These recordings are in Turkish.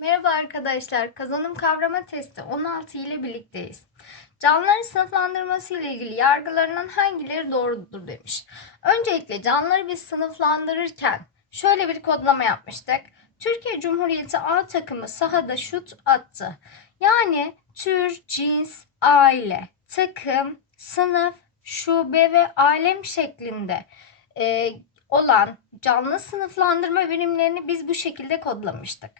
Merhaba arkadaşlar. Kazanım kavrama testi 16 ile birlikteyiz. Canlıların sınıflandırması ile ilgili yargılarından hangileri doğrudur demiş. Öncelikle canlıları biz sınıflandırırken şöyle bir kodlama yapmıştık. Türkiye Cumhuriyeti A takımı sahada şut attı. Yani tür, cins, aile, takım, sınıf, şube ve alem şeklinde e, olan canlı sınıflandırma birimlerini biz bu şekilde kodlamıştık.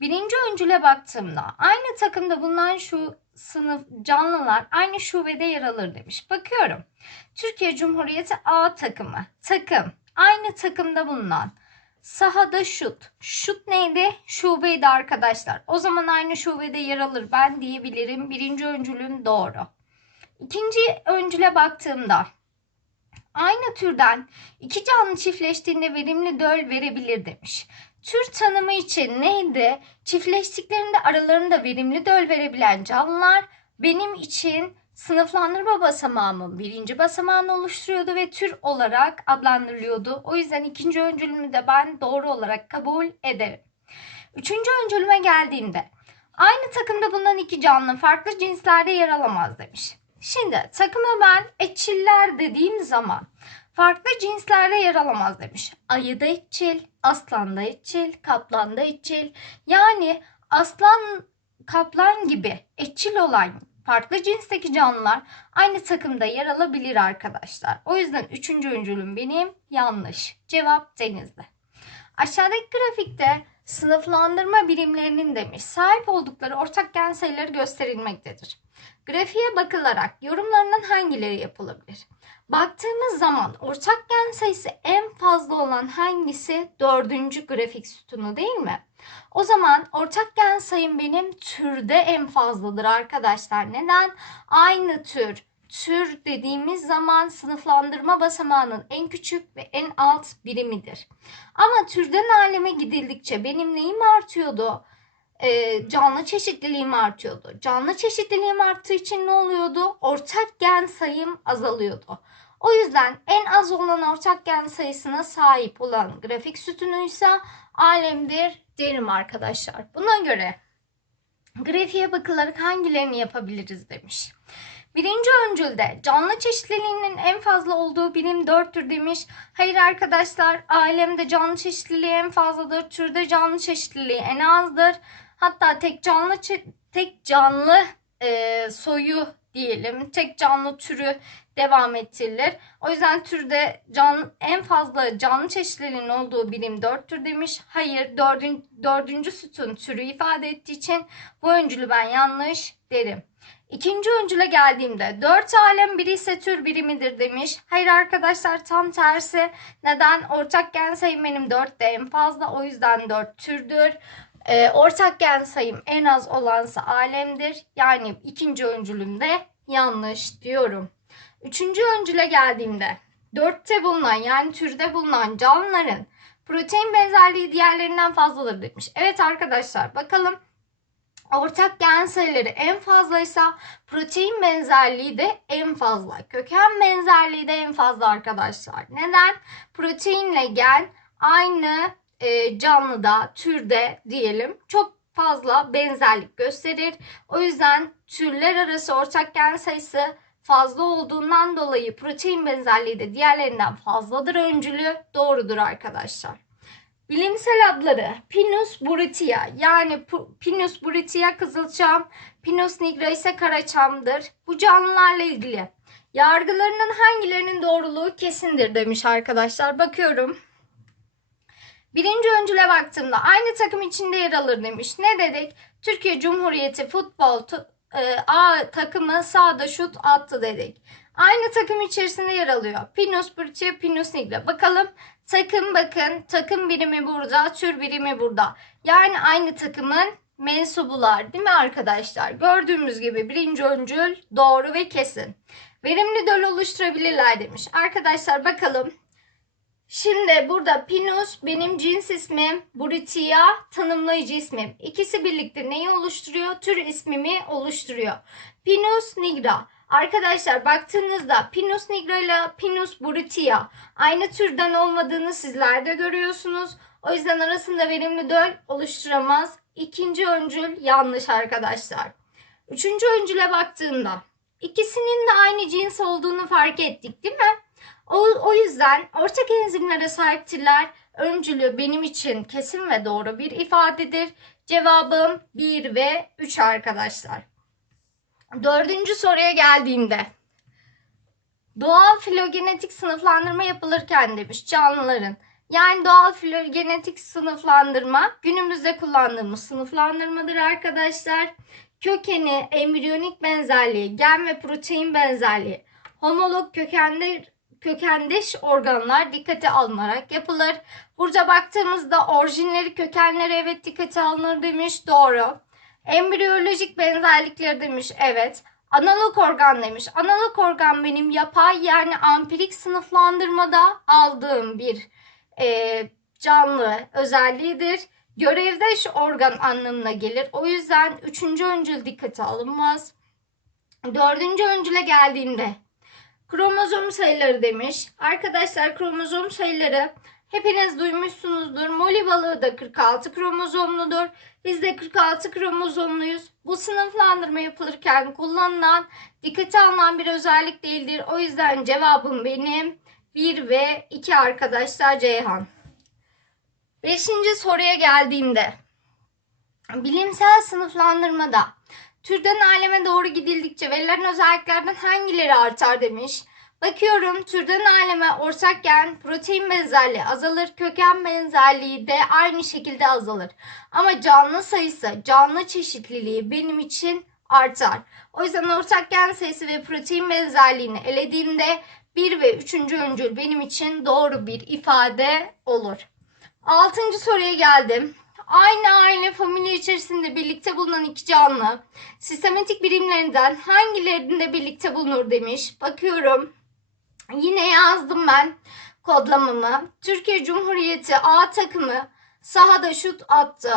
Birinci öncüle baktığımda aynı takımda bulunan şu sınıf canlılar aynı şubede yer alır demiş. Bakıyorum. Türkiye Cumhuriyeti A takımı. Takım. Aynı takımda bulunan. Sahada şut. Şut neydi? Şubeydi arkadaşlar. O zaman aynı şubede yer alır ben diyebilirim. Birinci öncülüm doğru. İkinci öncüle baktığımda aynı türden iki canlı çiftleştiğinde verimli döl verebilir demiş. Tür tanımı için neydi? Çiftleştiklerinde aralarında verimli döl verebilen canlılar benim için sınıflandırma basamağımın birinci basamağını oluşturuyordu ve tür olarak adlandırılıyordu. O yüzden ikinci öncülümü de ben doğru olarak kabul ederim. Üçüncü öncülüme geldiğimde aynı takımda bulunan iki canlı farklı cinslerde yer alamaz demiş. Şimdi takıma ben etçiller dediğim zaman farklı cinslerde yer alamaz demiş. Ayı da etçil, aslan da etçil, kaplan da etçil. Yani aslan, kaplan gibi etçil olan farklı cinsteki canlılar aynı takımda yer alabilir arkadaşlar. O yüzden üçüncü öncülüm benim yanlış. Cevap denizde. Aşağıdaki grafikte sınıflandırma birimlerinin demiş sahip oldukları ortak gen sayıları gösterilmektedir. Grafiğe bakılarak yorumlarından hangileri yapılabilir? Baktığımız zaman ortak gen sayısı en fazla olan hangisi? Dördüncü grafik sütunu değil mi? O zaman ortak gen sayım benim türde en fazladır arkadaşlar. Neden? Aynı tür. Tür dediğimiz zaman sınıflandırma basamağının en küçük ve en alt birimidir. Ama türden aleme gidildikçe benim neyim artıyordu? Ee, canlı çeşitliliğim artıyordu. Canlı çeşitliliğim arttığı için ne oluyordu? Ortak gen sayım azalıyordu. O yüzden en az olan ortak gen sayısına sahip olan grafik sütunuysa alemdir derim arkadaşlar. Buna göre grafiğe bakılarak hangilerini yapabiliriz demiş. Birinci öncülde canlı çeşitliliğinin en fazla olduğu birim 4'tür demiş. Hayır arkadaşlar alemde canlı çeşitliliği en fazladır. Türde canlı çeşitliliği en azdır. Hatta tek canlı tek canlı e, soyu diyelim. Tek canlı türü devam ettirilir. O yüzden türde can, en fazla canlı çeşitliliğinin olduğu birim 4'tür demiş. Hayır dördün, dördüncü sütun türü ifade ettiği için bu öncülü ben yanlış derim. İkinci öncüle geldiğimde 4 alem biri ise tür birimidir demiş. Hayır arkadaşlar tam tersi. Neden? Ortak gen sayım benim 4 de en fazla. O yüzden 4 türdür. Ee, ortak gen sayım en az olansa alemdir. Yani ikinci öncülümde yanlış diyorum. Üçüncü öncüle geldiğimde dörtte bulunan yani türde bulunan canlıların protein benzerliği diğerlerinden fazladır demiş. Evet arkadaşlar bakalım ortak gen sayıları en fazlaysa protein benzerliği de en fazla. Köken benzerliği de en fazla arkadaşlar. Neden? Proteinle gen aynı e, canlıda, türde diyelim çok fazla benzerlik gösterir. O yüzden türler arası ortak gen sayısı fazla olduğundan dolayı protein benzerliği de diğerlerinden fazladır öncülü doğrudur arkadaşlar. Bilimsel adları Pinus buritia yani Pinus buritia kızılçam, Pinus nigra ise karaçamdır. Bu canlılarla ilgili yargılarının hangilerinin doğruluğu kesindir demiş arkadaşlar. Bakıyorum. Birinci öncüle baktığımda aynı takım içinde yer alır demiş. Ne dedik? Türkiye Cumhuriyeti futbol e, A takımı sağda şut attı dedik. Aynı takım içerisinde yer alıyor. Pinus Burçia, Pinus Nigra. Bakalım takım bakın takım birimi burada, tür birimi burada. Yani aynı takımın mensubular değil mi arkadaşlar? Gördüğümüz gibi birinci öncül doğru ve kesin. Verimli döl oluşturabilirler demiş. Arkadaşlar bakalım Şimdi burada Pinus benim cins ismim, Buritia tanımlayıcı ismim. İkisi birlikte neyi oluşturuyor? Tür ismimi oluşturuyor. Pinus nigra. Arkadaşlar baktığınızda Pinus nigra ile Pinus Buritia aynı türden olmadığını sizler de görüyorsunuz. O yüzden arasında verimli döl oluşturamaz ikinci öncül yanlış arkadaşlar. Üçüncü öncüle baktığımda ikisinin de aynı cins olduğunu fark ettik değil mi? O, o yüzden ortak enzimlere sahiptirler. Öncülü benim için kesin ve doğru bir ifadedir. Cevabım 1 ve 3 arkadaşlar. Dördüncü soruya geldiğimde doğal filogenetik sınıflandırma yapılırken demiş canlıların. Yani doğal filogenetik sınıflandırma günümüzde kullandığımız sınıflandırmadır arkadaşlar. Kökeni, embriyonik benzerliği, gen ve protein benzerliği, homolog kökenler, kökendeş organlar dikkate alınarak yapılır. Burada baktığımızda orijinleri, kökenleri evet dikkate alınır demiş. Doğru. Embriyolojik benzerlikleri demiş. Evet. Analog organ demiş. Analog organ benim yapay yani ampirik sınıflandırmada aldığım bir e, canlı özelliğidir. Görevdeş organ anlamına gelir. O yüzden üçüncü öncül dikkate alınmaz. Dördüncü öncüle geldiğimde kromozom sayıları demiş. Arkadaşlar kromozom sayıları hepiniz duymuşsunuzdur. Moli balığı da 46 kromozomludur. Biz de 46 kromozomluyuz. Bu sınıflandırma yapılırken kullanılan, dikkate alınan bir özellik değildir. O yüzden cevabım benim 1 ve 2 arkadaşlar Ceyhan. Beşinci soruya geldiğimde bilimsel sınıflandırmada türden aleme doğru gidildikçe verilen özelliklerden hangileri artar demiş. Bakıyorum türden aleme ortak gen protein benzerliği azalır, köken benzerliği de aynı şekilde azalır. Ama canlı sayısı, canlı çeşitliliği benim için artar. O yüzden ortak gen sayısı ve protein benzerliğini elediğimde 1 ve 3. öncül benim için doğru bir ifade olur. Altıncı soruya geldim. Aynı aile familya içerisinde birlikte bulunan iki canlı sistematik birimlerinden hangilerinde birlikte bulunur demiş. Bakıyorum. Yine yazdım ben kodlamamı. Türkiye Cumhuriyeti A takımı sahada şut attı.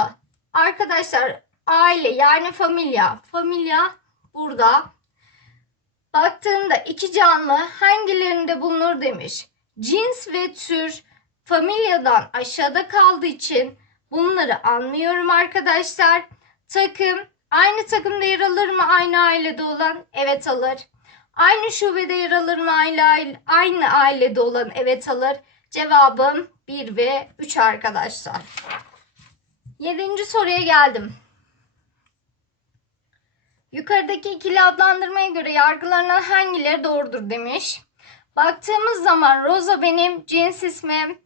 Arkadaşlar aile yani familya. Familya burada. Baktığımda iki canlı hangilerinde bulunur demiş. Cins ve tür familyadan aşağıda kaldığı için bunları anlıyorum arkadaşlar. Takım aynı takımda yer alır mı aynı ailede olan? Evet alır. Aynı şubede yer alır mı aile, aynı ailede olan? Evet alır. Cevabım 1 ve 3 arkadaşlar. Yedinci soruya geldim. Yukarıdaki ikili adlandırmaya göre yargılanan hangileri doğrudur demiş. Baktığımız zaman Rosa benim cins ismim,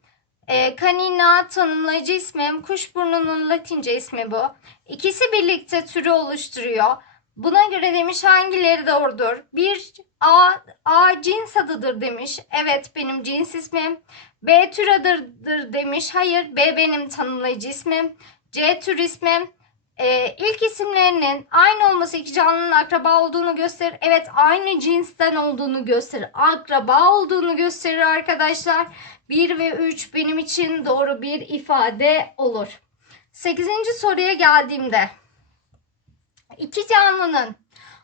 e, Kanina tanımlayıcı ismim, kuşburnunun latince ismi bu. İkisi birlikte türü oluşturuyor. Buna göre demiş hangileri doğrudur? Bir A, A cins adıdır demiş. Evet benim cins ismim. B tür adıdır demiş. Hayır B benim tanımlayıcı ismim. C tür ismim. Ee, ilk isimlerinin aynı olması iki canlının akraba olduğunu gösterir. Evet aynı cinsten olduğunu gösterir. Akraba olduğunu gösterir arkadaşlar. 1 ve 3 benim için doğru bir ifade olur. 8. soruya geldiğimde iki canlının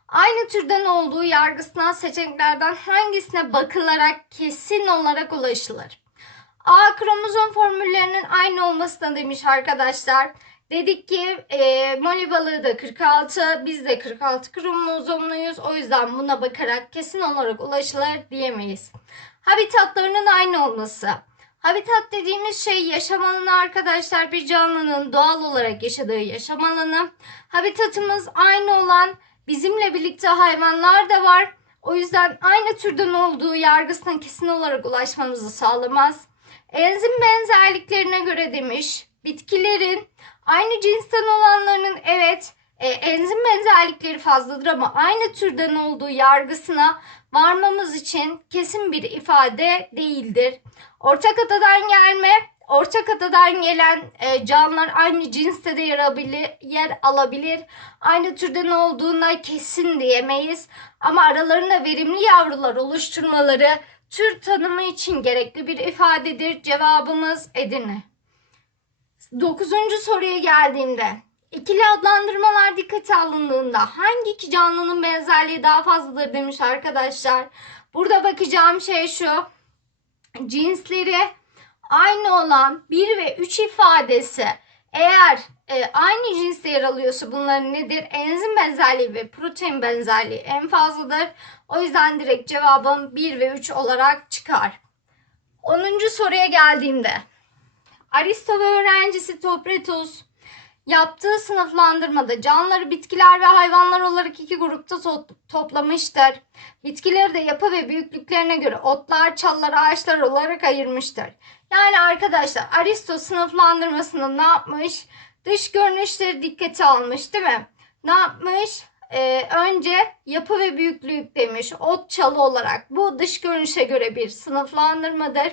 aynı türden olduğu yargısından seçeneklerden hangisine bakılarak kesin olarak ulaşılır? A kromozom formüllerinin aynı olmasına demiş arkadaşlar. Dedik ki e, moli balığı da 46, biz de 46 kromozomluyuz. O yüzden buna bakarak kesin olarak ulaşılır diyemeyiz. Habitatlarının aynı olması. Habitat dediğimiz şey yaşam alanı arkadaşlar. Bir canlının doğal olarak yaşadığı yaşam alanı. Habitatımız aynı olan bizimle birlikte hayvanlar da var. O yüzden aynı türden olduğu yargısına kesin olarak ulaşmamızı sağlamaz. Enzim benzerliklerine göre demiş. Bitkilerin aynı cinsten olanlarının evet e, enzim benzerlikleri fazladır ama aynı türden olduğu yargısına varmamız için kesin bir ifade değildir. Ortak atadan gelme, ortak atadan gelen e, canlılar aynı cinste de yer alabilir, yer alabilir. Aynı türden olduğuna kesin diyemeyiz. Ama aralarında verimli yavrular oluşturmaları tür tanımı için gerekli bir ifadedir. Cevabımız Edirne. Dokuzuncu soruya geldiğimde ikili adlandırmalar dikkate alındığında hangi iki canlının benzerliği daha fazladır demiş arkadaşlar. Burada bakacağım şey şu. Cinsleri aynı olan 1 ve 3 ifadesi eğer e, aynı cinste yer alıyorsa bunların nedir? Enzim benzerliği ve protein benzerliği en fazladır. O yüzden direkt cevabım 1 ve 3 olarak çıkar. 10. soruya geldiğimde Aristo ve öğrencisi Topretus yaptığı sınıflandırmada canlıları bitkiler ve hayvanlar olarak iki grupta to- toplamıştır. Bitkileri de yapı ve büyüklüklerine göre otlar, çallar, ağaçlar olarak ayırmıştır. Yani arkadaşlar Aristo sınıflandırmasını ne yapmış? Dış görünüşleri dikkate almış değil mi? Ne yapmış? Ee, önce yapı ve büyüklük demiş. Ot çalı olarak. Bu dış görünüşe göre bir sınıflandırmadır.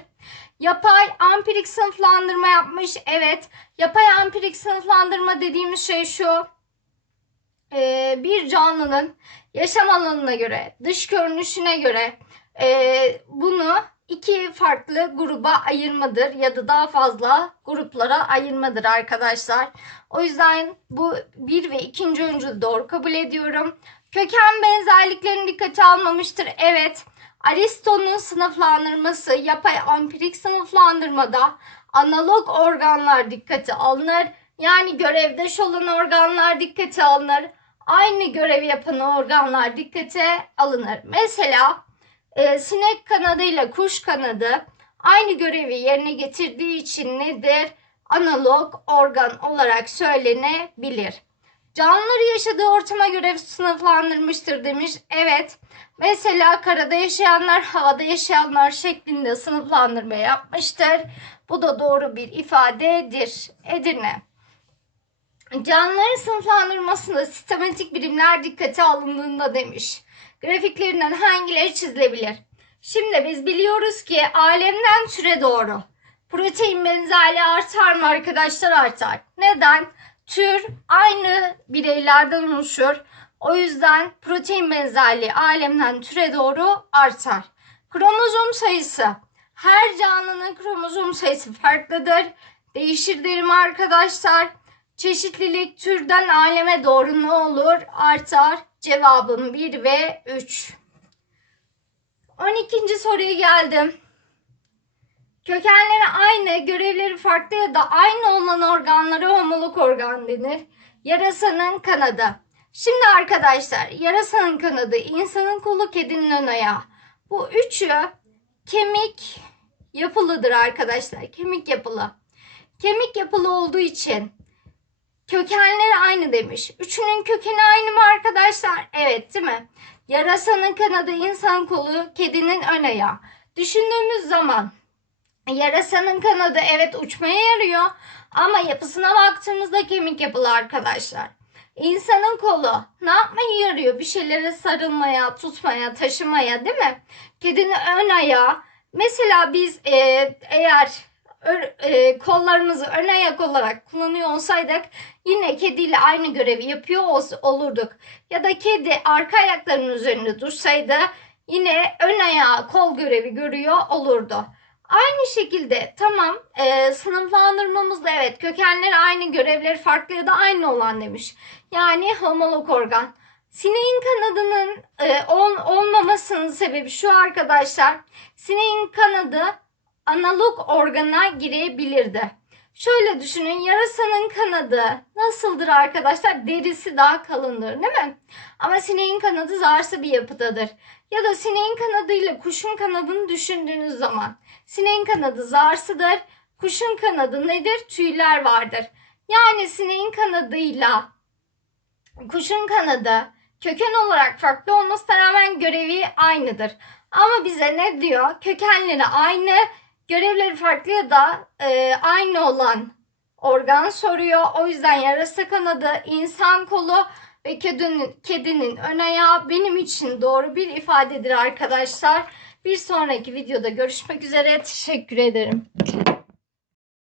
Yapay ampirik sınıflandırma yapmış. Evet. Yapay ampirik sınıflandırma dediğimiz şey şu. Ee, bir canlının yaşam alanına göre, dış görünüşüne göre e, bunu iki farklı gruba ayırmadır ya da daha fazla gruplara ayırmadır arkadaşlar. O yüzden bu bir ve ikinci öncül doğru kabul ediyorum. Köken benzerliklerini dikkate almamıştır. Evet. Aristo'nun sınıflandırması yapay ampirik sınıflandırmada analog organlar dikkate alınır. Yani görevdeş olan organlar dikkate alınır. Aynı görevi yapan organlar dikkate alınır. Mesela e, sinek kanadı ile kuş kanadı aynı görevi yerine getirdiği için nedir? Analog organ olarak söylenebilir. Canlıları yaşadığı ortama göre sınıflandırmıştır demiş. Evet. Mesela karada yaşayanlar, havada yaşayanlar şeklinde sınıflandırma yapmıştır. Bu da doğru bir ifadedir. Edirne. Canlıların sınıflandırmasında sistematik birimler dikkate alındığında demiş. Grafiklerinden hangileri çizilebilir? Şimdi biz biliyoruz ki alemden türe doğru. Protein benzerliği artar mı arkadaşlar artar. Neden? Tür aynı bireylerden oluşur. O yüzden protein benzerliği alemden türe doğru artar. Kromozom sayısı. Her canlının kromozom sayısı farklıdır. Değişir derim arkadaşlar. Çeşitlilik türden aleme doğru ne olur? Artar. Cevabım 1 ve 3. 12. soruya geldim. Kökenleri aynı, görevleri farklı ya da aynı olan organlara homolog organ denir. Yarasanın kanadı. Şimdi arkadaşlar yarasanın kanadı, insanın kolu, kedinin ön ayağı. Bu üçü kemik yapılıdır arkadaşlar. Kemik yapılı. Kemik yapılı olduğu için kökenleri aynı demiş. Üçünün kökeni aynı mı arkadaşlar? Evet değil mi? Yarasanın kanadı, insan kolu, kedinin ön ayağı. Düşündüğümüz zaman yarasanın kanadı evet uçmaya yarıyor ama yapısına baktığımızda kemik yapılı arkadaşlar. İnsanın kolu ne yapmaya yarıyor? Bir şeylere sarılmaya, tutmaya, taşımaya değil mi? Kedinin ön ayağı. Mesela biz e, eğer e, kollarımızı ön ayak olarak kullanıyor olsaydık yine kediyle aynı görevi yapıyor ol- olurduk. Ya da kedi arka ayaklarının üzerinde dursaydı yine ön ayağı kol görevi görüyor olurdu. Aynı şekilde tamam e, sınıflandırmamızda evet kökenleri aynı görevleri farklı ya da aynı olan demiş. Yani homolog organ. Sineğin kanadının e, ol, olmamasının sebebi şu arkadaşlar. Sineğin kanadı analog organa girebilirdi. Şöyle düşünün yarasanın kanadı nasıldır arkadaşlar? Derisi daha kalındır değil mi? Ama sineğin kanadı zarsı bir yapıdadır. Ya da sineğin kanadıyla kuşun kanadını düşündüğünüz zaman sineğin kanadı zarsıdır. Kuşun kanadı nedir? Tüyler vardır. Yani sineğin kanadıyla kuşun kanadı köken olarak farklı olmasına rağmen görevi aynıdır. Ama bize ne diyor? Kökenleri aynı, görevleri farklı ya da e, aynı olan organ soruyor. O yüzden yarasa kanadı, insan kolu ve kedinin, kedinin ön ayağı benim için doğru bir ifadedir arkadaşlar. Bir sonraki videoda görüşmek üzere. Teşekkür ederim.